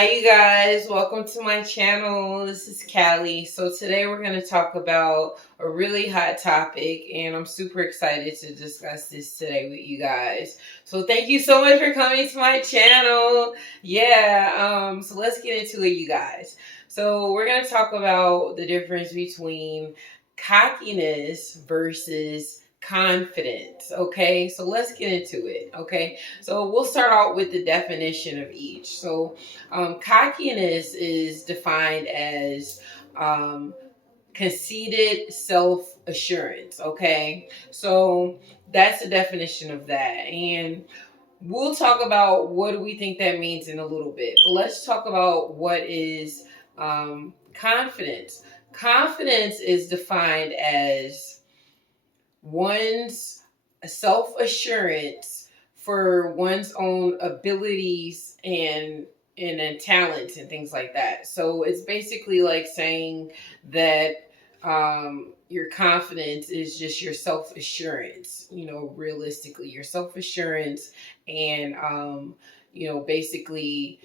Hi you guys, welcome to my channel. This is Kali. So today we're going to talk about a really hot topic and I'm super excited to discuss this today with you guys. So thank you so much for coming to my channel. So let's get into it, you guys. So we're going to talk about the difference between cockiness versus confidence. Okay, so let's get into it. Okay, so we'll start out with the definition of each. So cockiness is defined as conceited self-assurance. Okay, so that's the definition of that, and we'll talk about what do we think that means in a little bit. But let's talk about what is confidence. Confidence is defined as one's self-assurance for one's own abilities and talents and things like that. So it's basically like saying that your confidence is just your self-assurance, realistically your self-assurance and basically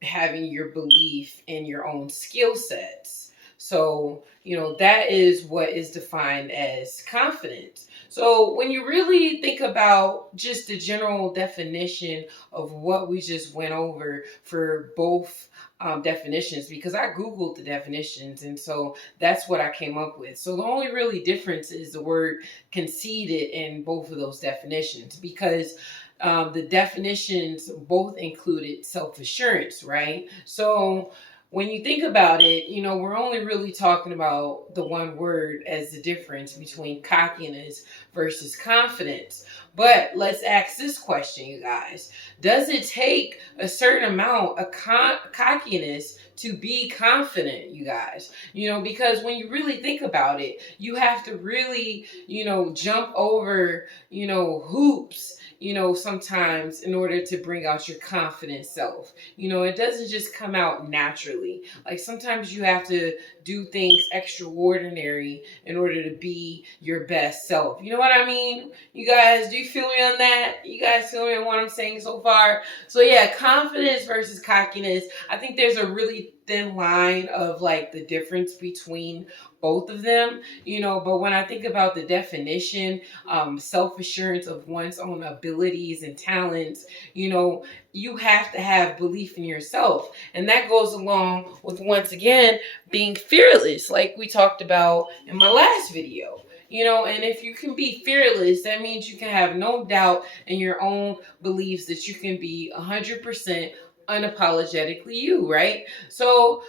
having your belief in your own skill sets. So, that is what is defined as confidence. So when you really think about just the general definition of what we just went over for both definitions, because I Googled the definitions and so that's what I came up with. So the only really difference is the word conceited in both of those definitions, because the definitions both included self-assurance, right? So when you think about it, we're only really talking about the one word as the difference between cockiness versus confidence. But let's ask this question, you guys. Does it take a certain amount of cockiness to be confident, you guys? Because when you really think about it, you have to really, jump over, hoops, sometimes in order to bring out your confident self. It doesn't just come out naturally. Like sometimes you have to do things extraordinary in order to be your best self. You know what I mean? You guys, do you feel me on that? You guys feel me on what I'm saying so far? So yeah, confidence versus cockiness. I think there's a really thin line of like the difference between both of them, but when I think about the definition, self-assurance of one's own abilities and talents, you have to have belief in yourself. And that goes along with, once again, being fearless, like we talked about in my last video. And if you can be fearless, that means you can have no doubt in your own beliefs, that you can be 100% unapologetically you, right? So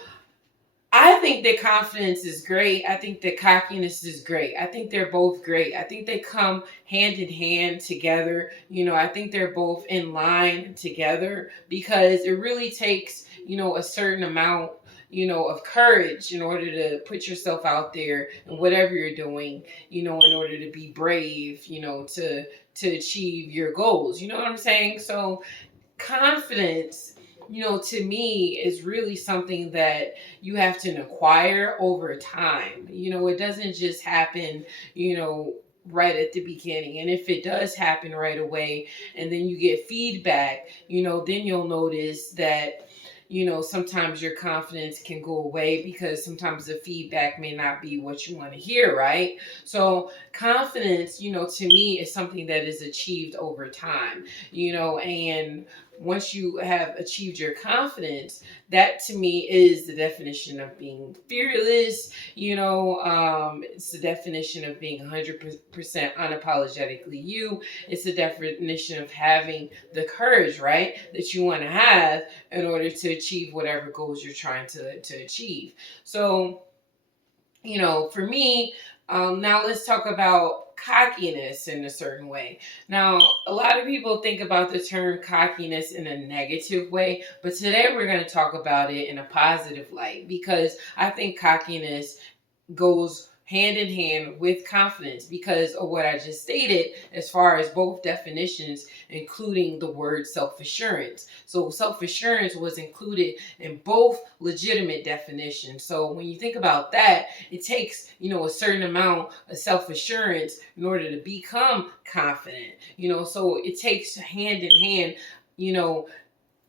I think that confidence is great. I think that cockiness is great. I think they're both great. I think they come hand in hand together. I think they're both in line together, because it really takes, a certain amount, of courage in order to put yourself out there and whatever you're doing, in order to be brave, to achieve your goals. You know what I'm saying? So confidence, to me is really something that you have to acquire over time. It doesn't just happen, right at the beginning. And if it does happen right away and then you get feedback, then you'll notice that sometimes your confidence can go away because sometimes the feedback may not be what you want to hear, right? So confidence, to me is something that is achieved over time, and once you have achieved your confidence, that to me is the definition of being fearless. It's the definition of being 100% unapologetically you. It's the definition of having the courage, right, that you want to have in order to achieve whatever goals you're trying to achieve. So, for me, now let's talk about cockiness in a certain way. Now, a lot of people think about the term cockiness in a negative way, but today we're going to talk about it in a positive light, because I think cockiness goes hand in hand with confidence because of what I just stated as far as both definitions, including the word self-assurance. So self-assurance was included in both legitimate definitions. So when you think about that, it takes, a certain amount of self-assurance in order to become confident, so it takes hand in hand,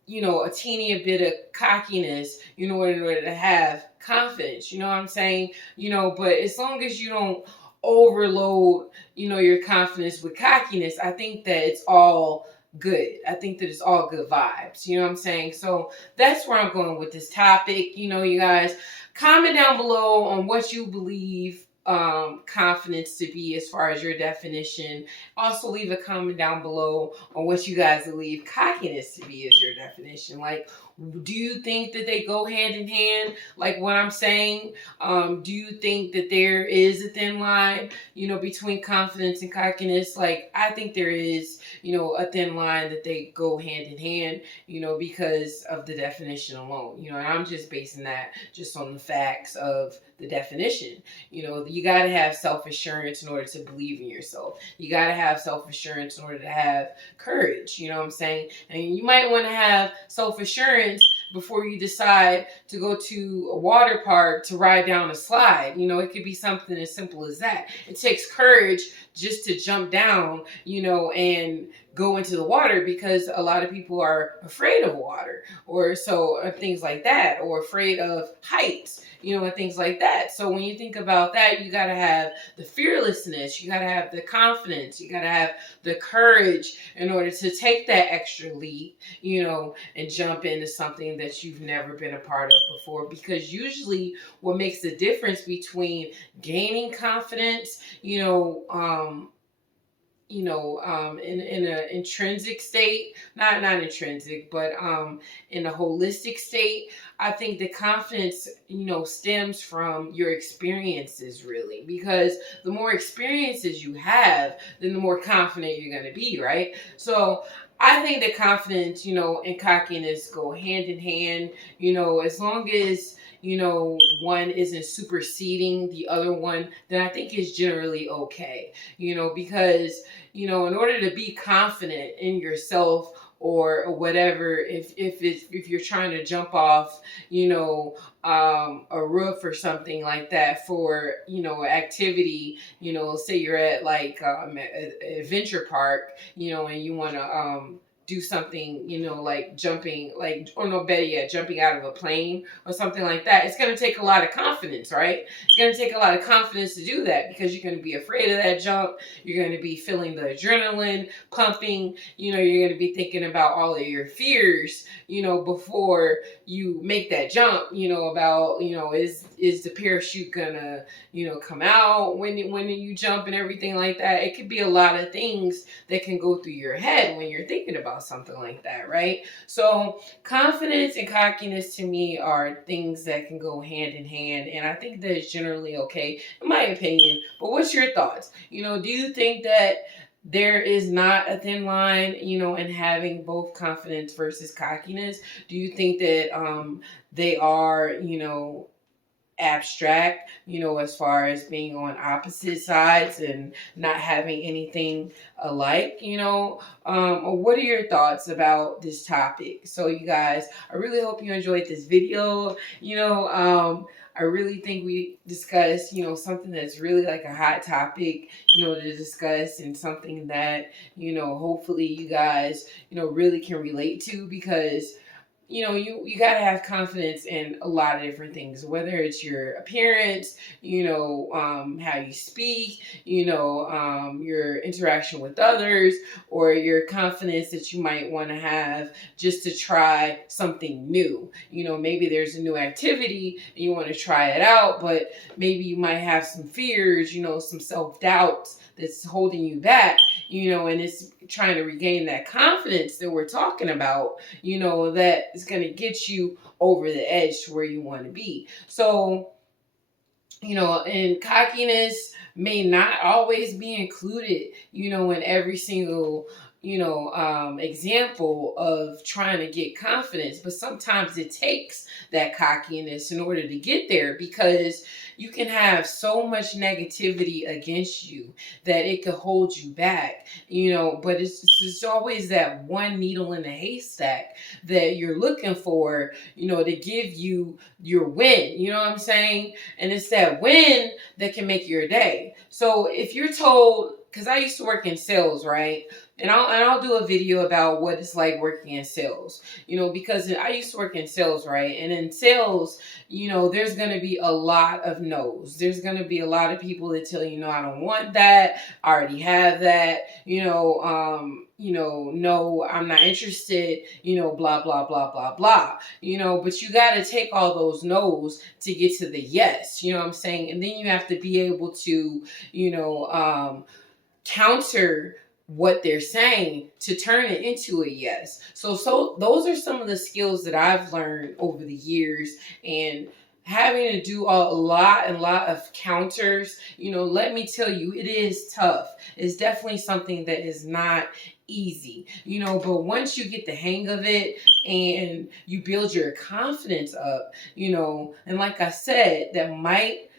a teeny bit of cockiness, in order to have confidence. You know what I'm saying? But as long as you don't overload, your confidence with cockiness, I think that it's all good. I think that it's all good vibes. You know what I'm saying? So that's where I'm going with this topic. You guys, comment down below on what you believe confidence to be as far as your definition. Also leave a comment down below on what you guys believe cockiness to be as your definition. Like, do you think that they go hand in hand, like what I'm saying? Do you think that there is a thin line, between confidence and cockiness? Like, I think there is, a thin line that they go hand in hand, because of the definition alone. And I'm just basing that just on the facts of the definition. You got to have self-assurance in order to believe in yourself. You got to have self-assurance in order to have courage. You know what I'm saying? And you might want to have self-assurance before you decide to go to a water park to ride down a slide. It could be something as simple as that. It takes courage just to jump down, and go into the water, because a lot of people are afraid of water, or things like that, or afraid of heights, and things like that. So when you think about that, you got to have the fearlessness, you got to have the confidence, you got to have the courage in order to take that extra leap, and jump into something that you've never been a part of before. Because usually what makes the difference between gaining confidence, in an intrinsic state, not intrinsic, but in a holistic state, I think the confidence, stems from your experiences, really. Because the more experiences you have, then the more confident you're going to be, right? So I think that confidence, and cockiness go hand in hand, as long as, one isn't superseding the other one, then I think it's generally okay, because, in order to be confident in yourself, or whatever, if you're trying to jump off, a roof or something like that for, activity, say you're at like an adventure park, and you want to do something, like jumping, like, or no, better yet, jumping out of a plane or something like that. It's going to take a lot of confidence, right? It's going to take a lot of confidence to do that, because you're going to be afraid of that jump. You're going to be feeling the adrenaline pumping. You're going to be thinking about all of your fears, before you make that jump, about, is the parachute gonna, come out when you jump and everything like that. It could be a lot of things that can go through your head when you're thinking about something like that, right? So confidence and cockiness to me are things that can go hand in hand, and I think that it's generally okay, in my opinion. But what's your thoughts? Do you think that there is not a thin line, in having both confidence versus cockiness? Do you think that they are, abstract, as far as being on opposite sides and not having anything alike, what are your thoughts about this topic? So you guys, I really hope you enjoyed this video. I really think we discussed, something that's really like a hot topic, to discuss, and something that, hopefully you guys, really can relate to, because you got to have confidence in a lot of different things, whether it's your appearance, how you speak, your interaction with others, or your confidence that you might want to have just to try something new. Maybe there's a new activity and you want to try it out, but maybe you might have some fears, some self-doubts that's holding you back, and it's trying to regain that confidence that we're talking about, that is going to get you over the edge to where you want to be. So, and cockiness may not always be included, in every single, example of trying to get confidence. But sometimes it takes that cockiness in order to get there, because you can have so much negativity against you that it could hold you back, but it's always that one needle in the haystack that you're looking for, to give you your win, you know what I'm saying? And it's that win that can make your day. So if you're told because I used to work in sales, right? And I'll do a video about what it's like working in sales, because I used to work in sales, right? And in sales, there's going to be a lot of no's. There's going to be a lot of people that tell you, no, I don't want that. I already have that, no, I'm not interested, blah, blah, blah, blah, blah, but you got to take all those no's to get to the yes, you know what I'm saying? And then you have to be able to, counter what they're saying to turn it into a yes. So those are some of the skills that I've learned over the years, and having to do a lot of counters, let me tell you, it is tough. It's definitely something that is not easy, but once you get the hang of it and you build your confidence up, and like I said, that might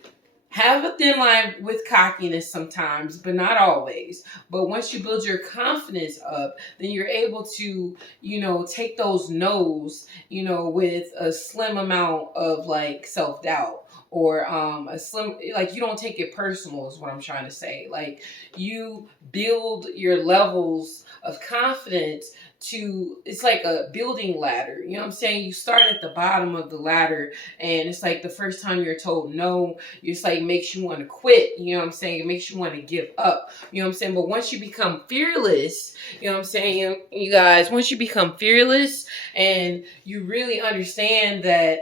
have a thin line with cockiness sometimes, but not always. But once you build your confidence up, then you're able to, take those no's, with a slim amount of like self-doubt, or a slim, like, you don't take it personal is what I'm trying to say. Like, you build your levels of confidence to, it's like a building ladder, you know what I'm saying? You start at the bottom of the ladder, and it's like the first time you're told no, it's like makes you want to quit, you know what I'm saying? It makes you want to give up, you know what I'm saying? But once you become fearless, you know what I'm saying, you guys, once you become fearless and you really understand that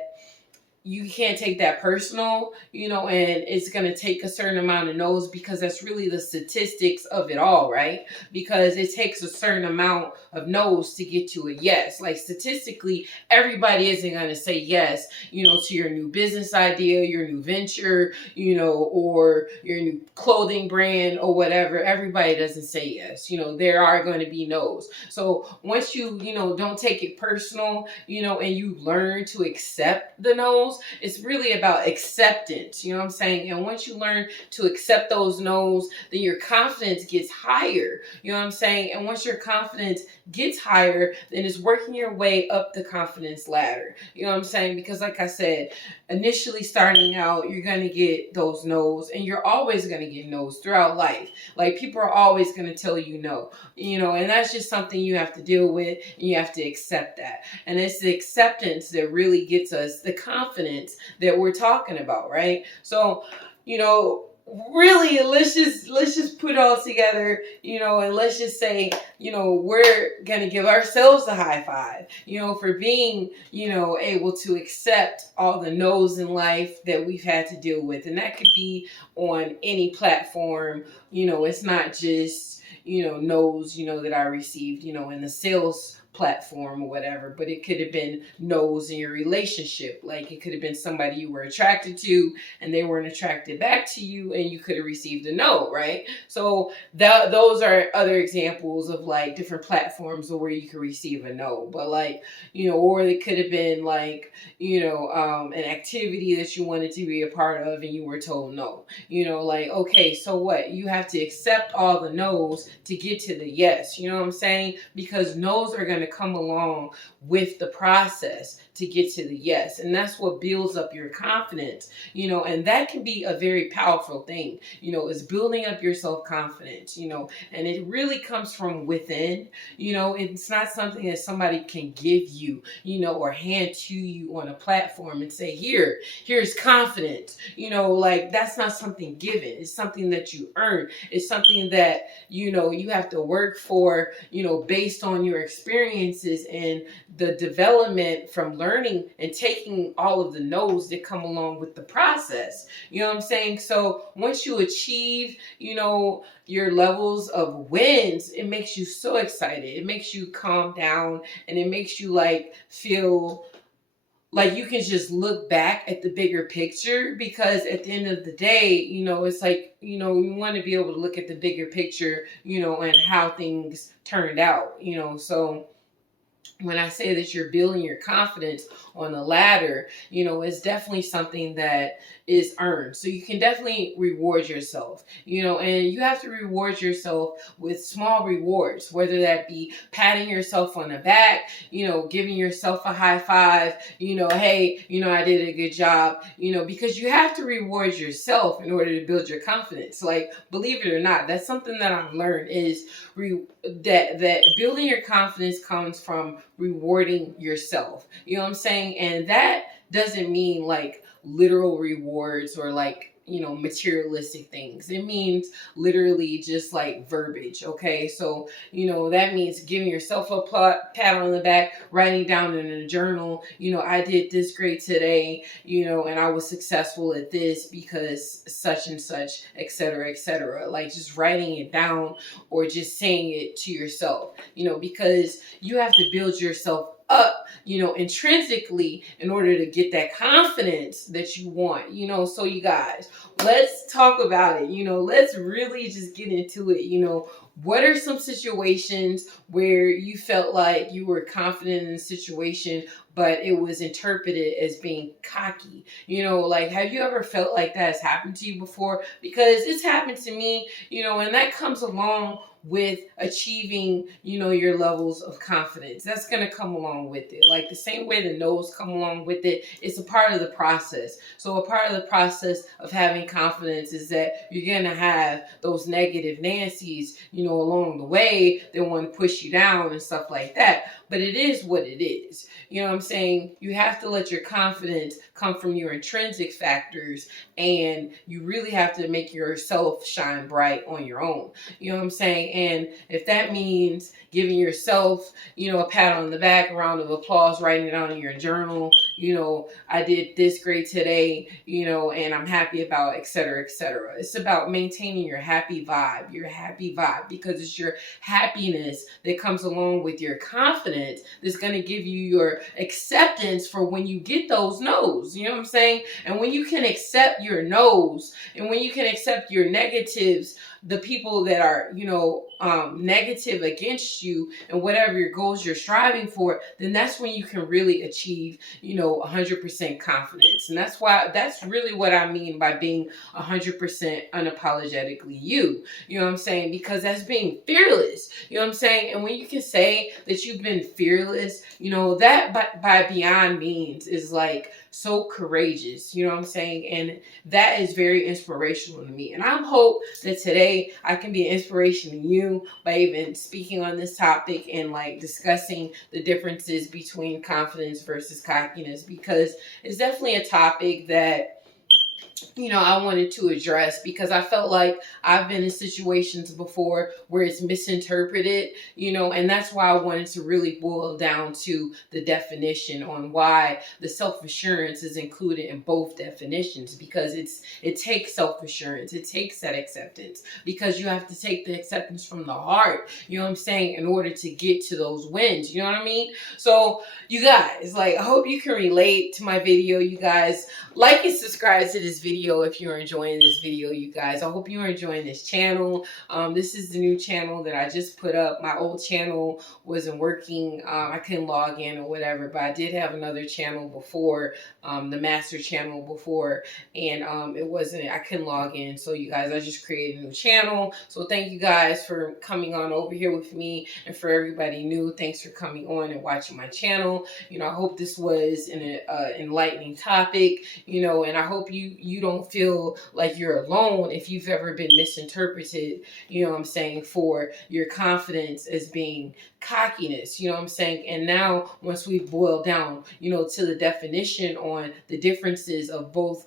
you can't take that personal, and it's going to take a certain amount of no's, because that's really the statistics of it all, right? Because it takes a certain amount of no's to get to a yes. Like, statistically, everybody isn't going to say yes, to your new business idea, your new venture, or your new clothing brand or whatever. Everybody doesn't say yes. There are going to be no's. So once you, don't take it personal, and you learn to accept the no's, it's really about acceptance, you know what I'm saying? And once you learn to accept those no's, then your confidence gets higher, you know what I'm saying? And once your confidence gets higher, then it's working your way up the confidence ladder, you know what I'm saying? Because like I said, initially starting out, you're going to get those no's, and you're always going to get no's throughout life. Like, people are always going to tell you no, and that's just something you have to deal with, and you have to accept that. And it's the acceptance that really gets us the confidence that we're talking about, right? So, really, let's just put it all together, and let's just say, we're gonna give ourselves a high five, for being, able to accept all the no's in life that we've had to deal with. And that could be on any platform, it's not just, no's, that I received, in the sales platform or whatever, but it could have been no's in your relationship. Like, it could have been somebody you were attracted to and they weren't attracted back to you, and you could have received a no, right? So those are other examples of like different platforms where you could receive a no. But like, or it could have been like, an activity that you wanted to be a part of and you were told no, like, okay, so what? You have to accept all the no's to get to the yes, you know what I'm saying? Because no's are going to come along with the process to get to the yes. And that's what builds up your confidence, and that can be a very powerful thing, is building up your self-confidence, and it really comes from within, it's not something that somebody can give you, or hand to you on a platform and say, here's confidence, like, that's not something given. It's something that you earn. It's something that, you have to work for, based on your experiences and the development from learning and taking all of the no's that come along with the process. You know what I'm saying? So once you achieve, your levels of wins, it makes you so excited. It makes you calm down, and it makes you like feel like you can just look back at the bigger picture, because at the end of the day, it's like, you want to be able to look at the bigger picture, and how things turned out, so when I say that you're building your confidence on a ladder, it's definitely something that, is earned. So you can definitely reward yourself, and you have to reward yourself with small rewards, whether that be patting yourself on the back, giving yourself a high five, hey, I did a good job, because you have to reward yourself in order to build your confidence. Like, believe it or not, that's something that I've learned is that building your confidence comes from rewarding yourself. You know what I'm saying? And that doesn't mean like literal rewards or like materialistic things. It means literally just like verbiage. Okay, so that means giving yourself a pat on the back, writing down in a journal, I did this great today, and I was successful at this because such and such, etc., etc. Like just writing it down or just saying it to yourself, because you have to build yourself up, intrinsically in order to get that confidence that you want, so you guys, let's talk about it, let's really just get into it, what are some situations where you felt like you were confident in a situation, but it was interpreted as being cocky? Like, have you ever felt like that has happened to you before? Because it's happened to me, and that comes along with achieving, your levels of confidence. That's going to come along with it. Like the same way the no's come along with it, it's a part of the process. So a part of the process of having confidence is that you're going to have those negative Nancy's, along the way that want to push you down and stuff like that. But it is what it is. You know what I'm saying? You have to let your confidence come from your intrinsic factors, and you really have to make yourself shine bright on your own. You know what I'm saying? And if that means giving yourself, a pat on the back, a round of applause, writing it down in your journal, I did this great today, and I'm happy about, et cetera, et cetera. It's about maintaining your happy vibe, because it's your happiness that comes along with your confidence that's going to give you your acceptance for when you get those no's. You know what I'm saying? And when you can accept your no's, and when you can accept your negatives, the people that are, negative against you and whatever your goals you're striving for, then that's when you can really achieve, 100% confidence. And that's really what I mean by being 100% unapologetically you. You know what I'm saying? Because that's being fearless. You know what I'm saying? And when you can say that you've been fearless, that by beyond means is like so courageous. You know what I'm saying? And that is very inspirational to me. And I hope that today I can be an inspiration to you by even speaking on this topic and like discussing the differences between confidence versus cockiness, because it's definitely a topic that I wanted to address, because I felt like I've been in situations before where it's misinterpreted, and that's why I wanted to really boil down to the definition on why the self-assurance is included in both definitions, because it takes self-assurance, it takes that acceptance, because you have to take the acceptance from the heart, you know what I'm saying, in order to get to those wins, you know what I mean? So you guys, like, I hope you can relate to my video. You guys, like and subscribe to this video if you're enjoying this video, you guys. I hope you're enjoying this channel. This is the new channel that I just put up. My old channel wasn't working. I couldn't log in or whatever, but I did have another channel before, the master channel before, and I couldn't log in. So you guys, I just created a new channel. So thank you guys for coming on over here with me, and for everybody new, thanks for coming on and watching my channel. I hope this was an enlightening topic, and I hope you don't feel like you're alone if you've ever been misinterpreted, you know what I'm saying, for your confidence as being cockiness, you know what I'm saying? And now, once we've boiled down, to the definition on the differences of both,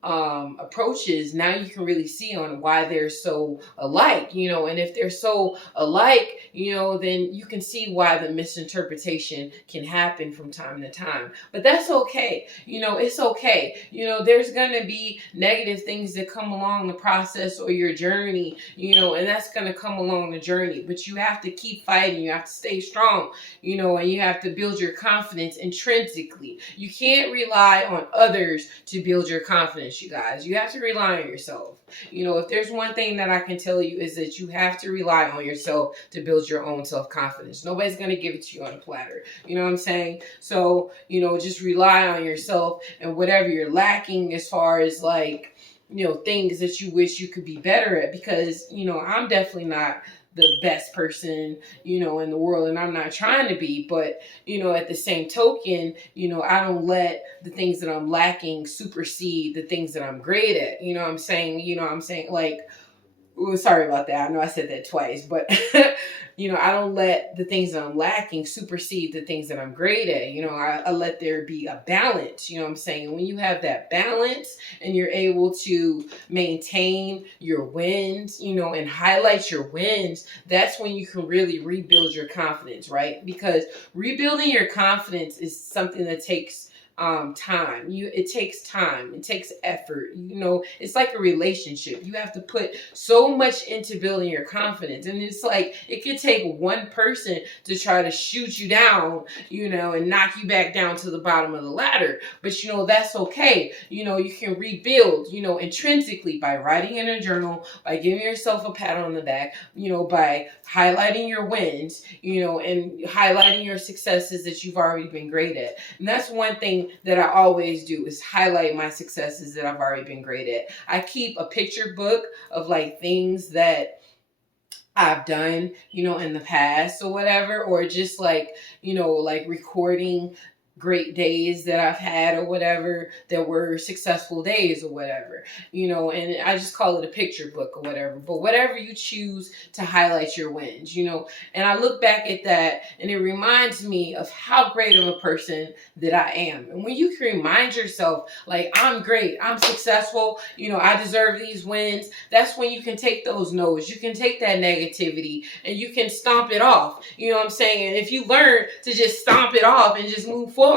approaches, now you can really see on why they're so alike, and if they're so alike, then you can see why the misinterpretation can happen from time to time. But that's okay. It's okay. There's going to be negative things that come along the process or your journey, and that's going to come along the journey, but you have to keep fighting. You have to stay strong, and you have to build your confidence intrinsically. You can't rely on others to build your confidence. confidence, you guys. You have to rely on yourself. If there's one thing that I can tell you is that you have to rely on yourself to build your own self-confidence. Nobody's going to give it to you on a platter. You know what I'm saying? So, just rely on yourself, and whatever you're lacking as far as like, things that you wish you could be better at, because, I'm definitely not the best person, in the world, and I'm not trying to be, but, at the same token, I don't let the things that I'm lacking supersede the things that I'm great at. You know what I'm saying? Like, ooh, sorry about that. I know I said that twice, but I don't let the things that I'm lacking supersede the things that I'm great at. I let there be a balance. You know what I'm saying? When you have that balance and you're able to maintain your wins, and highlight your wins, that's when you can really rebuild your confidence, right? Because rebuilding your confidence is something that takes time. It takes time. It takes effort. It's like a relationship. You have to put so much into building your confidence. And it's like, it could take one person to try to shoot you down, and knock you back down to the bottom of the ladder. But, that's okay. You can rebuild, intrinsically, by writing in a journal, by giving yourself a pat on the back, by highlighting your wins, and highlighting your successes that you've already been great at. And that's one thing that I always do, is highlight my successes that I've already been great at. I keep a picture book of like things that I've done, in the past or whatever, or just like, like recording great days that I've had or whatever, that were successful days or whatever, and I just call it a picture book or whatever. But whatever you choose to highlight your wins, and I look back at that and it reminds me of how great of a person that I am. And when you can remind yourself, like, I'm great, I'm successful, I deserve these wins, that's when you can take those no's, you can take that negativity and you can stomp it off. You know what I'm saying? And if you learn to just stomp it off and just move forward,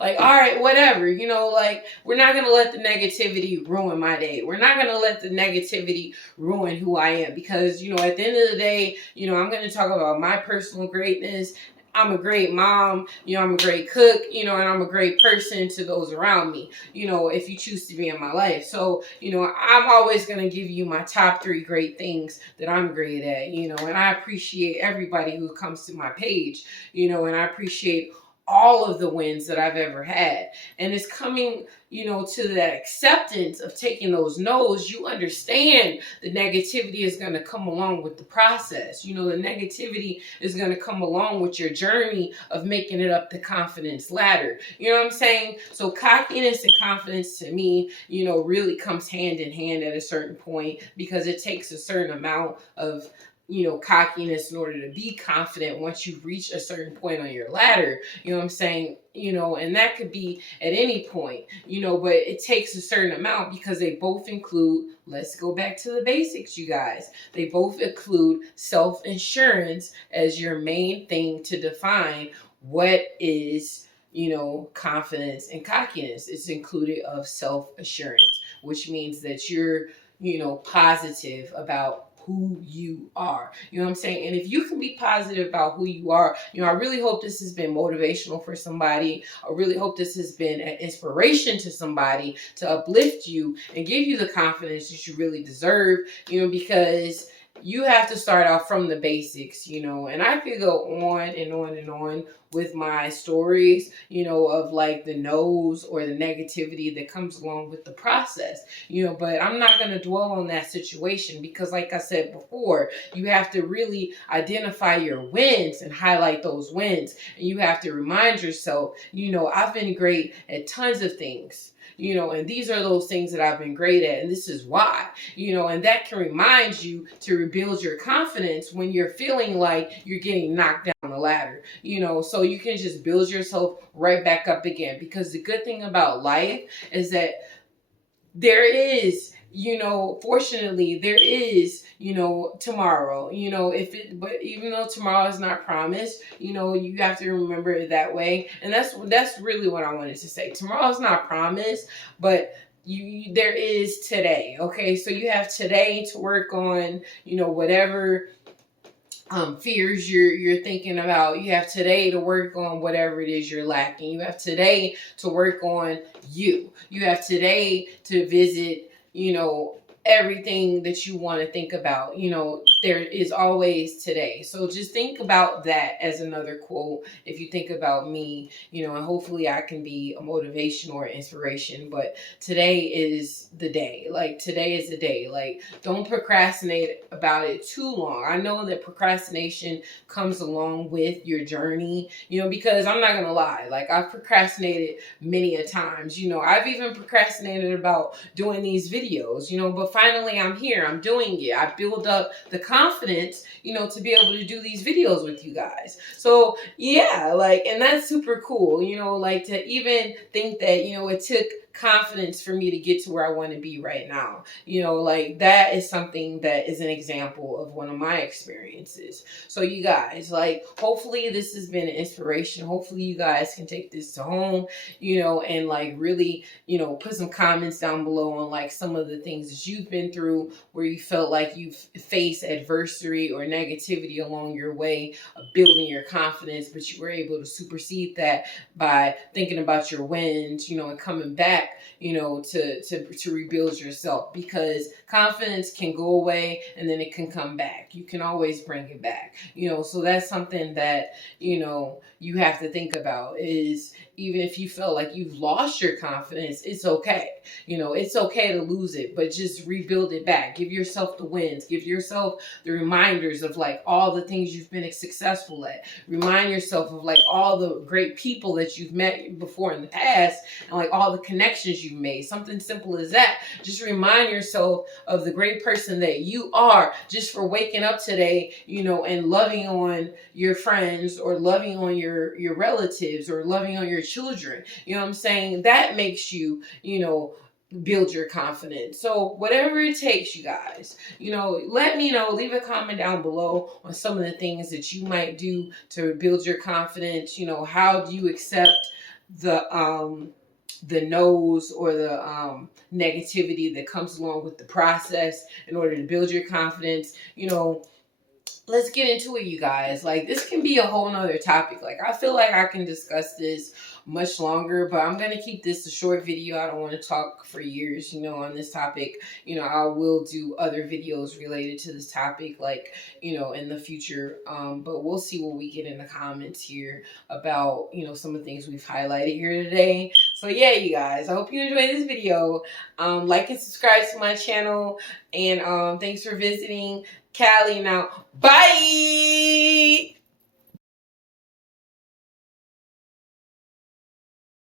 like, all right, whatever, like, we're not going to let the negativity ruin my day. We're not going to let the negativity ruin who I am, because, at the end of the day, I'm going to talk about my personal greatness. I'm a great mom, I'm a great cook, and I'm a great person to those around me, if you choose to be in my life. So, I'm always going to give you my top 3 great things that I'm great at, and I appreciate everybody who comes to my page, and I appreciate all of the wins that I've ever had. And it's coming, to that acceptance of taking those no's. You understand the negativity is going to come along with the process. The negativity is going to come along with your journey of making it up the confidence ladder. You know what I'm saying? So cockiness and confidence, to me, really comes hand in hand at a certain point, because it takes a certain amount of cockiness in order to be confident once you reach a certain point on your ladder. You know what I'm saying? And that could be at any point, but it takes a certain amount, because they both include, let's go back to the basics, you guys. They both include self-insurance as your main thing to define what is, confidence and cockiness. It's included of self-assurance, which means that you're, positive about who you are. You know what I'm saying? And if you can be positive about who you are, I really hope this has been motivational for somebody. I really hope this has been an inspiration to somebody to uplift you and give you the confidence that you really deserve, because you have to start off from the basics, and I could go on and on and on with my stories, of like the no's or the negativity that comes along with the process, but I'm not going to dwell on that situation, because like I said before, you have to really identify your wins and highlight those wins. And you have to remind yourself, I've been great at tons of things, and these are those things that I've been great at, and this is why, and that can remind you to rebuild your confidence when you're feeling like you're getting knocked down the ladder, so you can just build yourself right back up again. Because the good thing about life is that there is, fortunately, there is, tomorrow, but even though tomorrow is not promised, you have to remember it that way. And that's really what I wanted to say. Tomorrow's not promised, but there is today. Okay. So you have today to work on, whatever fears you're thinking about. You have today to work on whatever it is you're lacking. You have today to work on you. You have today to visit, everything that you want to think about. There is always today. So just think about that as another quote. If you think about me, and hopefully I can be a motivation or inspiration, but today is the day. Like, today is the day. Like, don't procrastinate about it too long. I know that procrastination comes along with your journey, because I'm not going to lie. Like, I've procrastinated many a times. I've even procrastinated about doing these videos, but finally I'm here. I'm doing it. I build up the confidence, to be able to do these videos with you guys. So yeah, like, and that's super cool, like, to even think that, it took confidence for me to get to where I want to be right now. Like, that is something that is an example of one of my experiences. So you guys, like, hopefully this has been an inspiration. Hopefully you guys can take this to home, and like really, put some comments down below on like some of the things that you've been through where you felt like you've faced adversity or negativity along your way of building your confidence, but you were able to supersede that by thinking about your wins, and coming back, to rebuild yourself, because confidence can go away and then it can come back. You can always bring it back, so that's something that, you have to think about is, even if you feel like you've lost your confidence, it's okay. It's okay to lose it, but just rebuild it back. Give yourself the wins. Give yourself the reminders of like all the things you've been successful at. Remind yourself of like all the great people that you've met before in the past, and like all the connections you've made. Something simple as that. Just remind yourself of the great person that you are, just for waking up today, and loving on your friends, or loving on your relatives, or loving on your children. What I'm saying? That makes you, build your confidence. So whatever it takes, you guys, let me know. Leave a comment down below on some of the things that you might do to build your confidence. How do you accept the no's or the negativity that comes along with the process in order to build your confidence? Let's get into it, you guys. Like, this can be a whole nother topic. Like, I feel like I can discuss this much longer, but I'm going to keep this a short video. I don't want to talk for years, on this topic. I will do other videos related to this topic, like, in the future. But we'll see what we get in the comments here about, some of the things we've highlighted here today. So yeah, you guys, I hope you enjoyed this video. Like and subscribe to my channel. And thanks for visiting. Kali now. Bye!